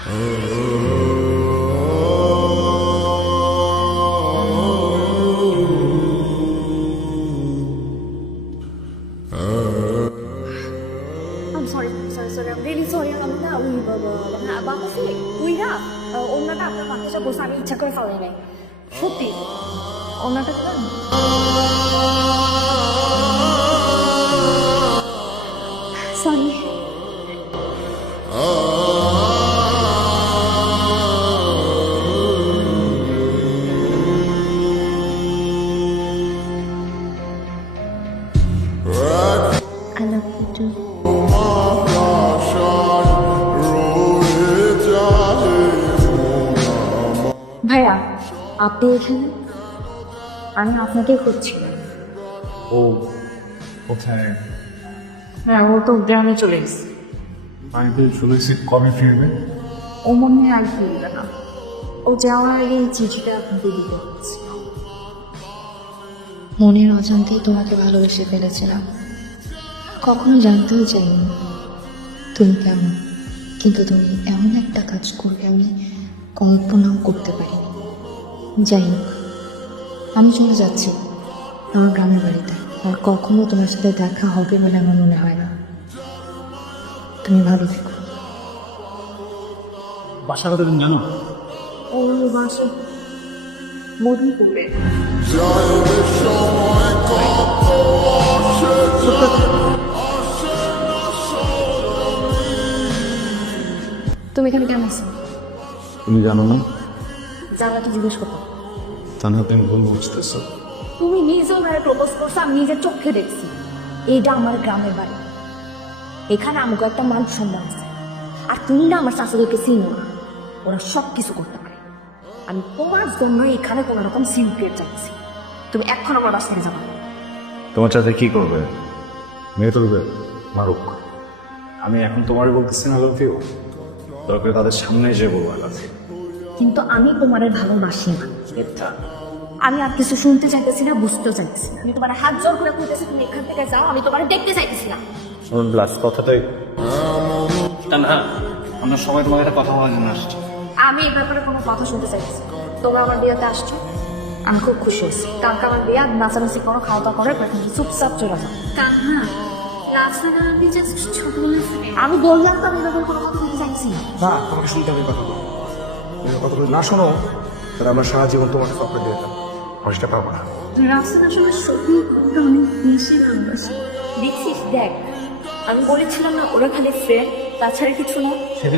I'm sorry, I'm really sorry. আমি না ওই বাতাসে উইরা ওনাটা আপনার বাতাসে বসে আমি ইচ্ছা করে ফেলাই নাই সত্যি ওনাটা না sorry I love you too. ভাইয়া আপনি এখানে আমি আপনাকে খুঁজছি ও কোথায়? হ্যাঁ ও তো গ্রামে চলে গেছে আমি তো চলেছি, কবে ফিরবে? ও মনে হয় আর ফিরবে না ও যাওয়ার আগে এই চিঠিটা আপনাকে দিতে হচ্ছে মনের অজান্তেই তোমাকে ভালোবেসে ফেলেছিলাম, কখনো জানতেও চাইনি তুমি কেমন, কিন্তু তুমি এমন একটা কাজ করবে আমি কল্পনাও করতে পারি। যাই হোক, আমি চলে যাচ্ছি আমার গ্রামের বাড়িতে, আর কখনো তোমার সাথে দেখা হবে বলে আমার মনে হয় না। তুমি ভালো থেকো। বাসা কথা তুমি জানো? ও বাসা মধুপুরে তুমি এখানে কেমন আছো? তুমি জানো না? জানা তো জিজ্ঞেস করো তা না তুমি ভুল বুঝতেছো। তুমি নিজেও মেরে প্রপোজ করছো, আমি নিজের চোখে দেখছি। এইটা আমার গ্রামের বাড়ি, এখানে আমাকে একটা মান সম্মান আছে। আর তুমি না আমার শাশুড়িকে চিনো না, ওরা সব কিছু করতে পারে। আমি তোমার জন্য এখানে কোনো রকম সিনক্রিয়েট চাইছি। তুমি এখন আমার বাস থেকে যাবো। তোমার সাথে কি করবে? মেয়ে তুলবে? মারুক। আমি এখন তোমারই বলতেছি না লাভ ইউ, দরকার তাদের সামনে এসে বলবো লাভ ইউ। কিন্তু আমি তোমারে ভালোবাসি না। আমি আর কিছু শুনতে চাইতেছি না, বুঝতেও চাইতেছি না। আমি তোমার হাত জোর করে বলতেছি তুমি এখান থেকে যাও, আমি তোমার দেখতে চাইতেছি না। লাস্ট কথাটাই না, আমরা সবাই তোমার একটা কথা বলার জন্য আসছি। আমি এই ব্যাপারে কোনো কথা শুনতে চাইতেছি না। তোমরা আমার বিয়েতে আসছো, আমি খুব খুশি হয়েছি। কালকে আমার বিয়ে, নাচানাচি করো, খাওয়া দাওয়া করে চুপচাপ চলে যাও। কান্না রাস্তাটা আমি জাস্ট ছোটবেলা আমি বললাম তো আমি এরকম কোনো কথা বলতে চাইছি না। না, তোমাকে শুনতে হবে কথা বলো। তুমি কথা বলে না শোনো, তাহলে আমরা সারা জীবন তোমাকে সফর দিয়ে দেবো, ভয়েসটা পাবো না। রাস্তাটা আসলে সত্যি অনেক বেশি ভালোবাসি। দেখছিস দেখ, আমি বলেছিলাম না ওরা খালি ফ্রেন্ড, তাছাড়া কিছু না।